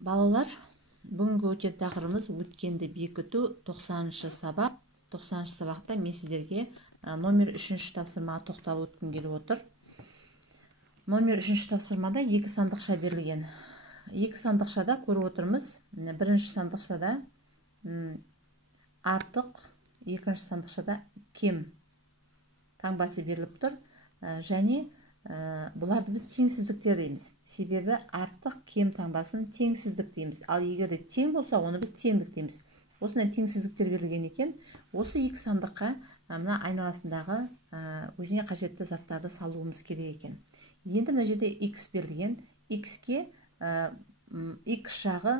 Балалар, бүгінгі өтетін тақырыбымыз өткенді бекіту 90-шы сабақ. 90-шы сабақта мен сіздерге номер 3-ші тапсырмаға тоқталып өткім келіп отыр. Номер 3-ші тапсырмада екі сандықша берілген. Екі сандықшада көріп отырмыз. Бірінші сандықшада артық, екінші сандықшада кем таңбасы беріліп тұр. Және бұларды біз теңсіздіктер дейміз. Себебі артық кем таңбасын теңсіздік дейміз. Ал егер де тең болса, оны біз теңдік дейміз. Осындай теңсіздіктер берілген екен. Осы екі сандыққа мына айналасындағы өзіне қажетті заттарды салуымыз керек екен. Енді мына жерде x берілген. X-ке x жағы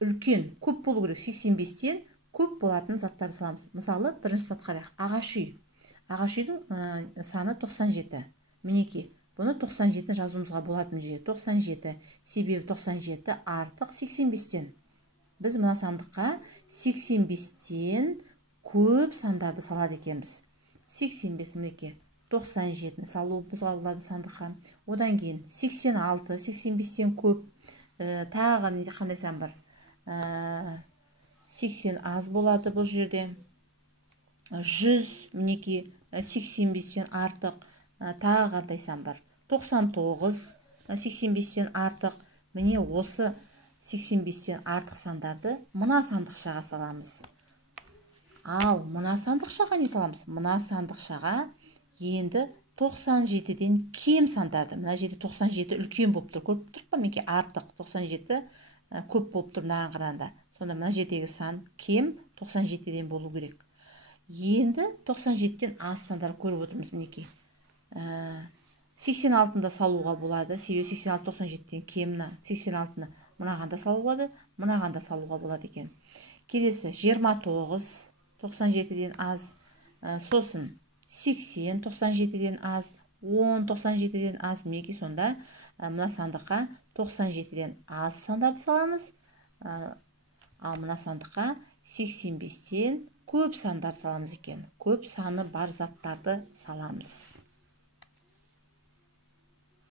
үлкен, көп болу керек. 85-тен көп болатын заттарды саламыз. Мысалы, бірінші затқа қарайық. Ағаш үй. Ағаш үйдің саны 97. Мінекей. Бұны 97-ні жазуымызға болатын жерге 97. Себебі 97 артық 85-тен. Біз мына сандыққа 85-тен көп сандарды салады екенбіз. 85 мінекей 97-ні салуымызға болады сандыққа. Одан кейін 86, 85-тен көп. Тағы қандай сан бар? 80 аз болады бұл жерде. 100 мінекей 85-тен артық. Тағы қандай сан бар? 99, 85-тен артық. Міне осы 85-тен артық сандарды мына сандықшаға саламыз. Ал мына сандықшаға не саламыз? Мына сандықшаға енді 97-ден кем сандарды. Мына жерде 97 үлкен болып тұр. Көріп тұрып па? Менке артық 97 көп болып тұр мынаған қарағанда. Сонда мына жердегі сан кем 97-ден болу керек. Енді 97-ден аз сандар көріп отырмыз мінекей. 86-ны салуға болады. Себебі 86 97-тен кемні 86-ны мынаған да салуға болады, мынаған да салуға болады екен. Келесі 29 97-ден аз, сосын 80 97-ден аз, 10 97-ден аз. Мінекей сонда мына сандыққа 97-ден аз сандарды саламыз. Ал мына сандыққа 85-тен көп сандар саламыз екен. Көп саны бар заттарды саламыз.